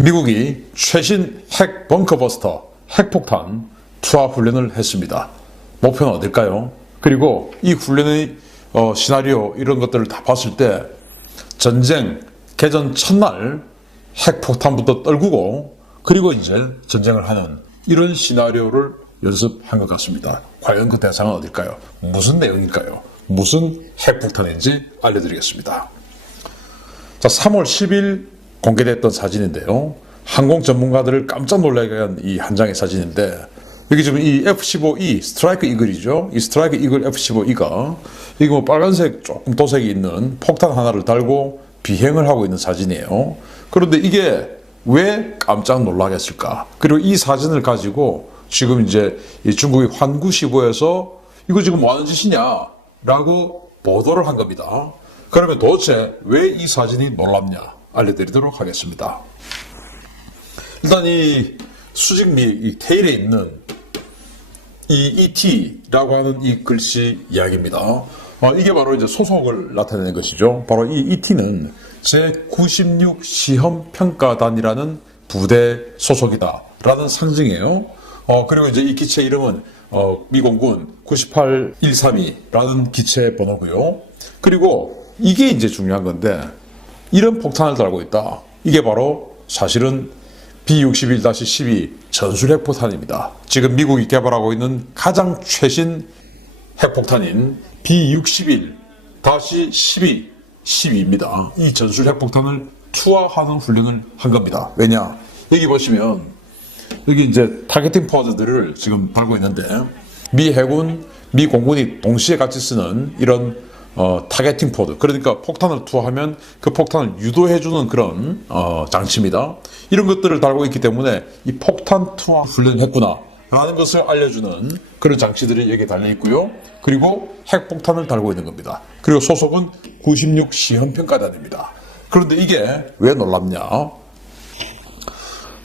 미국이 최신 핵 벙커버스터 핵폭탄 투하 훈련을 했습니다. 목표는 어딜까요? 그리고 이 훈련의 시나리오 이런 것들을 다 봤을 때 전쟁 개전 첫날 핵폭탄부터 떨구고 그리고 이제 전쟁을 하는 이런 시나리오를 연습한 것 같습니다. 과연 그 대상은 어딜까요? 무슨 내용일까요? 무슨 핵폭탄인지 알려드리겠습니다. 자, 3월 10일 공개됐던 사진인데요. 항공 전문가들을 깜짝 놀라게 한 이 한 장의 사진인데 여기 지금 이 F-15E 스트라이크 이글이죠. 이 스트라이크 이글 F-15E가 이거 뭐 빨간색 조금 도색이 있는 폭탄 하나를 달고 비행을 하고 있는 사진이에요. 그런데 이게 왜 깜짝 놀라겠을까? 그리고 이 사진을 가지고 지금 이제 중국의 환구시보에서 이거 지금 뭐 하는 짓이냐? 라고 보도를 한 겁니다. 그러면 도대체 왜 이 사진이 놀랍냐? 알려드리도록 하겠습니다. 일단 이 수직 이 테일에 있는 이 ET라고 하는 이 글씨 이야기입니다. 이게 바로 이제 소속을 나타내는 것이죠. 바로 이 ET는 제96 시험평가단이라는 부대 소속이다라는 상징이에요. 그리고 이제 이 기체 이름은 미공군 98132라는 기체 번호고요. 그리고 이게 이제 중요한 건데 이런 폭탄을 달고 있다. 이게 바로 사실은 B-61-12 전술 핵폭탄입니다. 지금 미국이 개발하고 있는 가장 최신 핵폭탄인 B-61-12입니다. 이 전술 핵폭탄을 투하하는 훈련을 한 겁니다. 왜냐? 여기 보시면 여기 이제 타겟팅 포드들을 지금 달고 있는데 미 해군, 미 공군이 동시에 같이 쓰는 이런 타겟팅 포드, 그러니까 폭탄을 투하하면 그 폭탄을 유도해주는 그런 장치입니다. 이런 것들을 달고 있기 때문에 이 폭탄 투하 훈련을 했구나 라는 것을 알려주는 그런 장치들이 여기에 달려 있고요. 그리고 핵폭탄을 달고 있는 겁니다. 그리고 소속은 96 시험평가단입니다. 그런데 이게 왜 놀랍냐?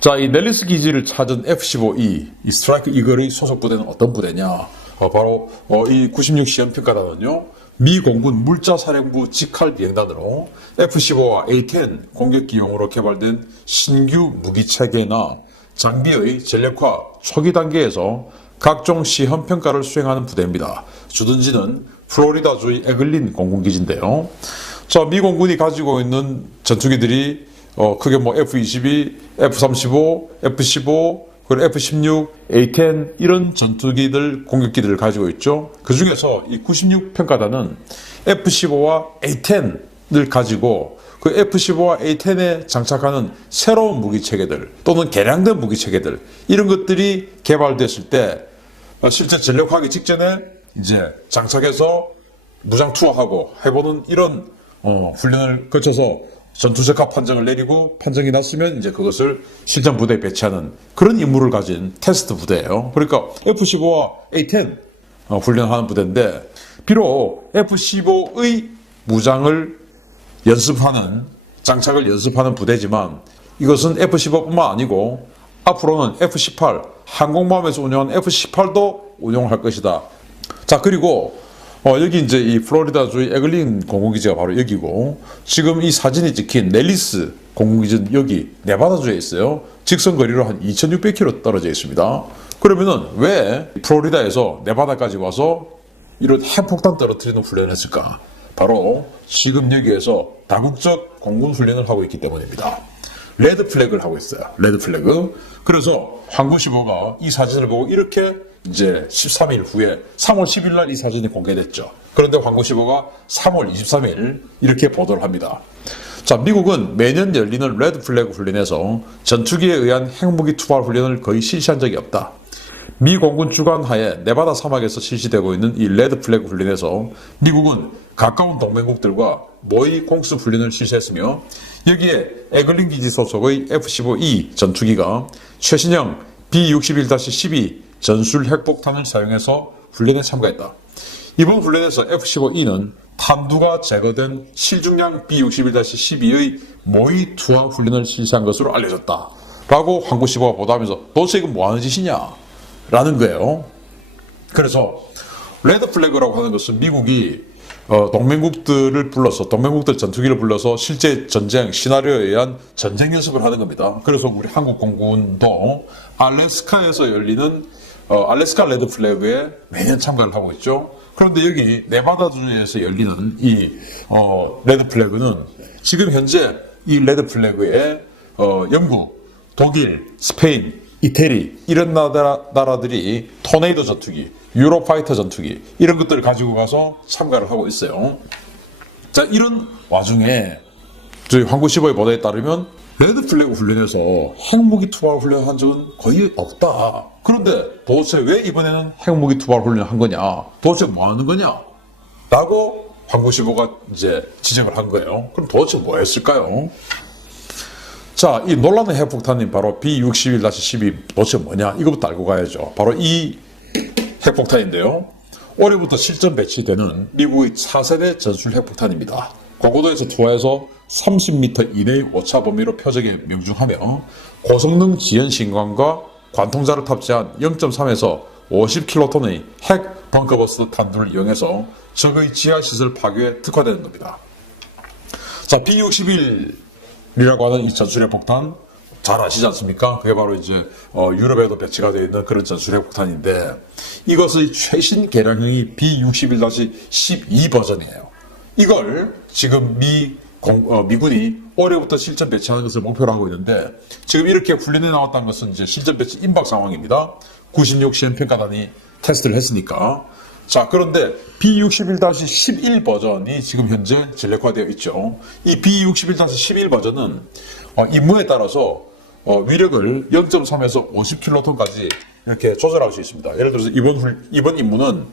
자, 이 넬리스 기지를 찾은 F-15E, 이 스트라이크 이글의 소속 부대는 어떤 부대냐? 바로 이 96 시험평가단은요, 미 공군 물자사령부 직할 비행단으로 F-15와 A-10 공격기용으로 개발된 신규 무기체계나 장비의 전력화 초기 단계에서 각종 시험평가를 수행하는 부대입니다. 주둔지는 플로리다주의 에글린 공군기지인데요. 자, 미 공군이 가지고 있는 전투기들이 크게 뭐 F-22, F-35, F-15, 그리고 F-16, A-10 이런 전투기들, 공격기들을 가지고 있죠. 그 중에서 이 96평가단은 F-15와 A-10을 가지고 그 F-15와 A-10에 장착하는 새로운 무기체계들 또는 개량된 무기체계들 이런 것들이 개발됐을 때 실제 전력하기 직전에 이제 장착해서 무장 투하하고 해보는 이런 훈련을 거쳐서 전투적합 판정을 내리고 판정이 났으면 이제 그것을 실전 부대에 배치하는 그런 임무를 가진 테스트 부대예요. 그러니까 F-15와 A-10 훈련하는 부대인데 비록 F-15의 무장을 연습하는 장착을 연습하는 부대지만 이것은 F-15뿐만 아니고 앞으로는 F-18 항공모함에서 운영하는 F-18도 운용할 것이다. 자, 그리고 여기 이제 이 플로리다주의 에글린 공군기지가 바로 여기고 지금 이 사진이 찍힌 넬리스 공군기지는 여기 네바다주에 있어요. 직선 거리로 한 2,600km 떨어져 있습니다. 그러면은 왜 플로리다에서 네바다까지 와서 이런 핵폭탄 떨어뜨리는 훈련을 했을까? 바로 지금 여기에서 다국적 공군 훈련을 하고 있기 때문입니다. 레드 플래그를 하고 있어요. 레드 플래그. 그래서 항구시보가 이 사진을 보고 이렇게 이제 13일 후에 3월 10일 날 이 사진이 공개됐죠. 그런데 항구시보가 3월 23일 이렇게 보도를 합니다. 자, 미국은 매년 열리는 레드 플래그 훈련에서 전투기에 의한 핵무기 투하 훈련을 거의 실시한 적이 없다. 미 공군 주관하에 네바다 사막에서 실시되고 있는 이 레드 플래그 훈련에서 미국은 가까운 동맹국들과 모의 공습 훈련을 실시했으며 여기에 에글린 기지 소속의 F-15E 전투기가 최신형 B-61-12 전술 핵폭탄을 사용해서 훈련에 참가했다. 이번 훈련에서 F-15E는 탄두가 제거된 실중량 B-61-12의 모의 투하 훈련을 실시한 것으로 알려졌다. 라고 항구시보가 보도하면서 도대체 이건 뭐 하는 짓이냐? 라는 거예요. 그래서 레드 플래그라고 하는 것은 미국이 동맹국들을 불러서, 동맹국들 전투기를 불러서 실제 전쟁 시나리오에 의한 전쟁 연습을 하는 겁니다. 그래서 우리 한국 공군도 알래스카에서 열리는 알래스카 레드 플래그에 매년 참가를 하고 있죠. 그런데 여기 네바다주에서 열리는 이 레드 플래그는 지금 현재 이 레드 플래그에 영국, 독일, 스페인, 이태리 이런 나라들이 토네이도 전투기, 유로파이터 전투기 이런 것들을 가지고 가서 참가를 하고 있어요. 자, 이런 와중에 저희 황구시보의 보도에 따르면 레드 플래그 훈련에서 핵무기 투발 훈련한 적은 거의 없다. 그런데 도대체 왜 이번에는 핵무기 투발 훈련을 한 거냐? 도대체 뭐 하는 거냐? 라고 황구시보가 이제 지적을 한 거예요. 그럼 도대체 뭐 했을까요? 자, 이 논란의 핵폭탄이 바로 B-61-12 도대체 뭐냐? 이것부터 알고 가야죠. 바로 이 핵폭탄인데요. 올해부터 실전 배치되는 미국의 4세대 전술 핵폭탄입니다. 고고도에서 투하해서 30m 이내의 오차 범위로 표적에 명중하며 고성능 지연 신관과 관통자를 탑재한 0.3에서 50킬로톤의 핵 벙커버스터 탄두를 이용해서 적의 지하시설 파괴에 특화되는 겁니다. 자, B-61이라고 하는 이 전술핵 폭탄 잘 아시지 않습니까? 그게 바로 이제 유럽에도 배치가 되어 있는 그런 전술핵 폭탄인데 이것의 최신 개량형이 B-61-12 버전이에요. 이걸 지금 미군이 올해부터 실전 배치하는 것을 목표로 하고 있는데 지금 이렇게 훈련에 나왔다는 것은 이제 실전 배치 임박 상황입니다. 96 시험평가단이 테스트를 했으니까. 자, 그런데 B-61-11 버전이 지금 현재 전력화되어 있죠. 이 B-61-11 버전은 임무에 따라서 위력을 0.3에서 50킬로톤까지 이렇게 조절할 수 있습니다. 예를 들어서 이번 임무는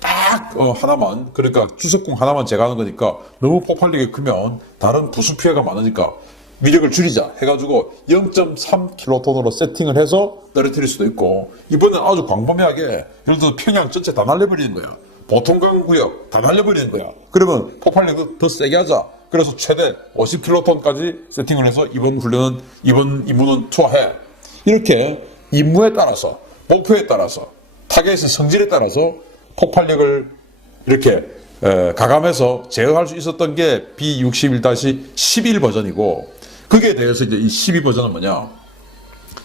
딱 하나만, 그러니까 주석궁 하나만 제거하는 거니까 너무 폭발력이 크면 다른 부수 피해가 많으니까 위력을 줄이자 해가지고 0.3킬로톤으로 세팅을 해서 떨어뜨릴 수도 있고, 이번엔 아주 광범위하게 예를 들어서 평양 전체 다 날려버리는 거야. 보통강 구역 다 날려버리는 거야. 그러면 폭발력을 더 세게 하자. 그래서 최대 50킬로톤까지 세팅을 해서 이번 임무는 투하해. 이렇게 임무에 따라서, 목표에 따라서, 타겟의 성질에 따라서 폭발력을 이렇게 가감해서 제어할 수 있었던 게 B-61-11 버전이고, 거기에 대해서 이제 이 12 버전은 뭐냐?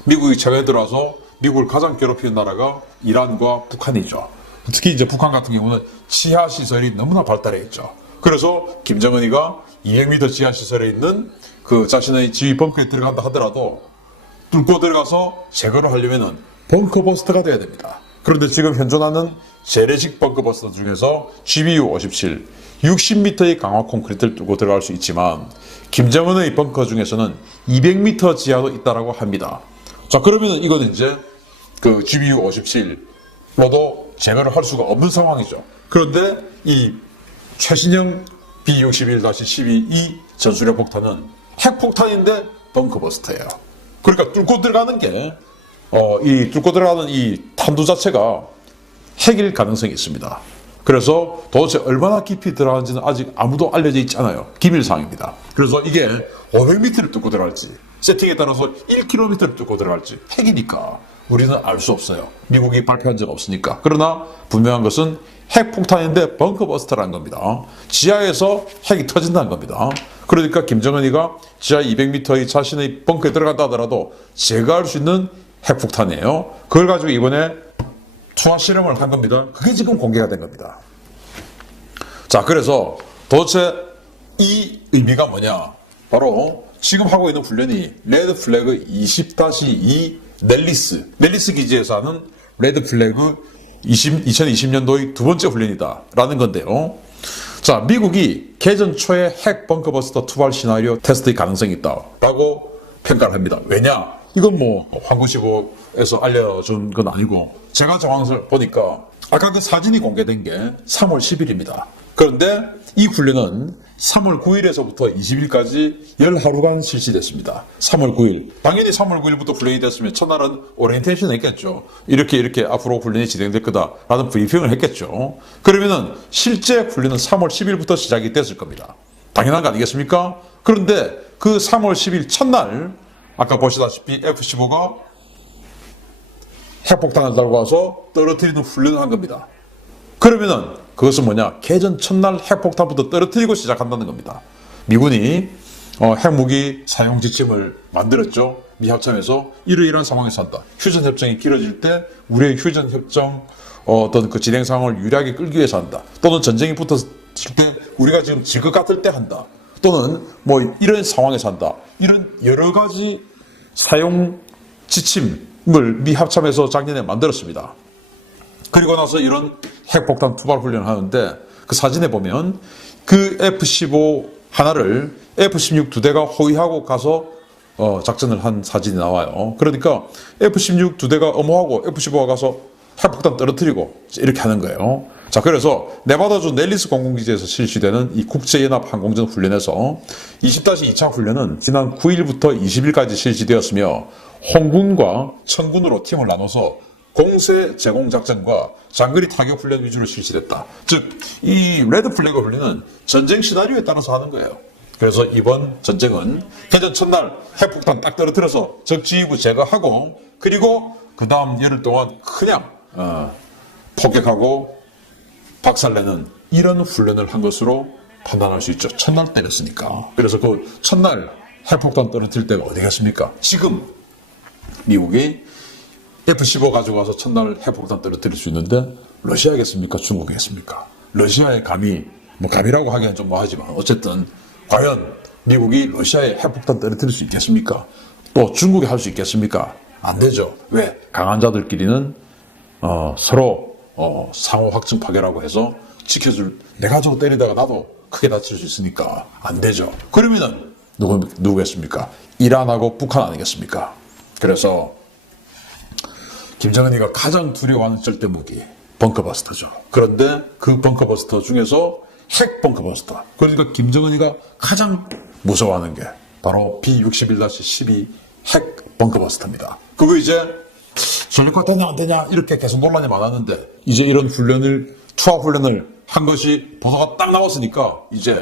미국이 최근에 들어와서 미국을 가장 괴롭히는 나라가 이란과 북한이죠. 특히 이제 북한 같은 경우는 지하 시설이 너무나 발달해 있죠. 그래서 김정은이가 200m 지하 시설에 있는 그 자신의 지휘 벙커에 들어간다 하더라도 뚫고 들어가서 제거를 하려면은 벙커버스터가 돼야 됩니다. 그런데 지금 현존하는 재래식 벙커버스터 중에서 GBU-57 60m의 강화 콘크리트를 뚫고 들어갈 수 있지만 김정은의 벙커 중에서는 200m 지하도 있다라고 합니다. 자, 그러면 이거는 이제 그 GBU-57로도 제거를 할 수가 없는 상황이죠. 그런데 이 최신형 B-61-12 이 전술핵 폭탄은 핵폭탄인데 벙커버스터예요. 그러니까 뚫고 들어가는 게 이 뚫고 들어가는 이 탄두 자체가 핵일 가능성이 있습니다. 그래서 도대체 얼마나 깊이 들어가는지는 아직 아무도 알려져 있지 않아요. 기밀사항입니다. 그래서 이게 500m를 뚫고 들어갈지, 세팅에 따라서 1km를 뚫고 들어갈지, 핵이니까 우리는 알 수 없어요. 미국이 발표한 적 없으니까. 그러나 분명한 것은 핵폭탄인데 벙커버스터라는 겁니다. 지하에서 핵이 터진다는 겁니다. 그러니까 김정은이가 지하 200m의 자신의 벙커에 들어간다 하더라도 제거할 수 있는 핵폭탄이에요. 그걸 가지고 이번에 투하 실험을 한 겁니다. 그게 지금 공개가 된 겁니다. 자, 그래서 도대체 이 의미가 뭐냐? 바로 지금 하고 있는 훈련이 레드 플래그 20-2 넬리스 기지에서 하는 레드 플래그 2020년도의 두 번째 훈련이다 라는 건데요. 자, 미국이 개전 초에 핵 벙커버스터 투발 시나리오 테스트의 가능성이 있다 라고 평가를 합니다. 왜냐? 이건 뭐 황구시보에서 알려준 건 아니고 제가 정황을 보니까 아까 그 사진이 공개된 게 3월 10일입니다. 그런데 이 훈련은 3월 9일에서부터 20일까지 10하루간 실시됐습니다. 3월 9일. 당연히 3월 9일부터 훈련이 됐으면 첫날은 오리엔테이션 했겠죠. 이렇게 앞으로 훈련이 진행될 거다라는 브리핑을 했겠죠. 그러면은 실제 훈련은 3월 10일부터 시작이 됐을 겁니다. 당연한 거 아니겠습니까? 그런데 그 3월 10일 첫날 아까 보시다시피 F-15가 핵폭탄을 달고 와서 떨어뜨리는 훈련을 한 겁니다. 그러면은 그것은 뭐냐? 개전 첫날 핵폭탄부터 떨어뜨리고 시작한다는 겁니다. 미군이 핵무기 사용 지침을 만들었죠. 미 합참에서 이러이러한 상황에서 한다. 휴전 협정이 길어질 때 우리의 휴전 협정 어떤 그 진행 상황을 유리하게 끌기 위해서 한다. 또는 전쟁이 붙었을 때 우리가 지금 질 것 같을 때 한다. 또는 뭐 이런 상황에서 한다. 이런 여러 가지 사용 지침을 미 합참에서 작년에 만들었습니다. 그리고 나서 이런 핵폭탄 투발 훈련을 하는데 그 사진에 보면 그 F-15 하나를 F-16 두 대가 호위하고 가서 작전을 한 사진이 나와요. 그러니까 F-16 두 대가 엄호하고 F-15가 가서 핵폭탄 떨어뜨리고 이렇게 하는 거예요. 자, 그래서 네바다주 넬리스 공군기지에서 실시되는 이 국제연합 항공전 훈련에서 20-2차 훈련은 지난 9일부터 20일까지 실시되었으며 홍군과 청군으로 팀을 나눠서 공세 제공 작전과 장거리 타격 훈련 위주로 실시됐다. 즉, 이 레드 플래그 훈련은 전쟁 시나리오에 따라서 하는 거예요. 그래서 이번 전쟁은 개전 첫날 핵폭탄 딱 떨어뜨려서 적지휘부 제거하고 그리고 그 다음 열흘 동안 그냥 폭격하고 박살내는 이런 훈련을 한 것으로 판단할 수 있죠. 첫날 때렸으니까. 그래서 그 첫날 핵폭탄 떨어뜨릴 때가 어디겠습니까? 지금 미국이 F-15 가지고 와서 첫날 핵폭탄 떨어뜨릴 수 있는데 러시아겠습니까? 중국이겠습니까? 러시아의 감히 뭐 감이라고 하기는 좀 뭐하지만 어쨌든 과연 미국이 러시아에 핵폭탄 떨어뜨릴 수 있겠습니까? 또 중국이 할 수 있겠습니까? 안 되죠. 왜? 강한 자들끼리는 서로 상호 확증 파괴라고 해서 지켜줄 내가 저거 때리다가 나도 크게 다칠 수 있으니까 안 되죠. 그러면은 누구겠습니까? 이란하고 북한 아니겠습니까? 그래서 김정은이가 가장 두려워하는 절대 무기 벙커버스터죠. 그런데 그 벙커버스터 중에서 핵 벙커버스터. 그러니까 김정은이가 가장 무서워하는 게 바로 B-61-12 핵 벙커버스터입니다. 그거 이제 전력화 되냐 안 되냐 이렇게 계속 논란이 많았는데 이제 이런 투하 훈련을 한 것이 보도가 딱 나왔으니까 이제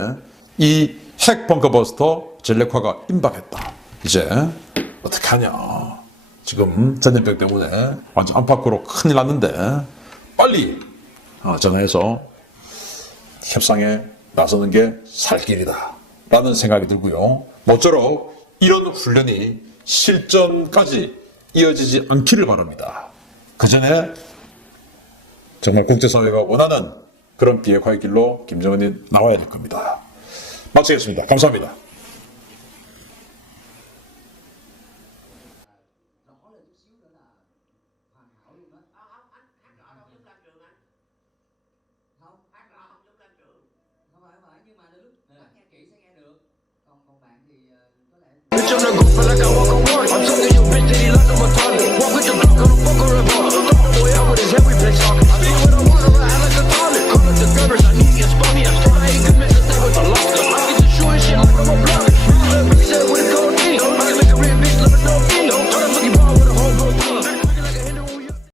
이 핵 벙커버스터 전력화가 임박했다. 이제 어떻게 하냐. 지금 전염병 때문에 완전 안팎으로 큰일 났는데 빨리 전화해서 협상에 나서는 게 살 길이다 라는 생각이 들고요. 모쪼록 이런 훈련이 실전까지 이어지지 않기를 바랍니다. 그 전에 정말 국제사회가 원하는 그런 비핵화의 길로 김정은이 나와야 될 겁니다. 마치겠습니다. 감사합니다. Không phải nhưng mà đến lúc bắt nghe kỹ sẽ nghe được. Còn còn bạn thì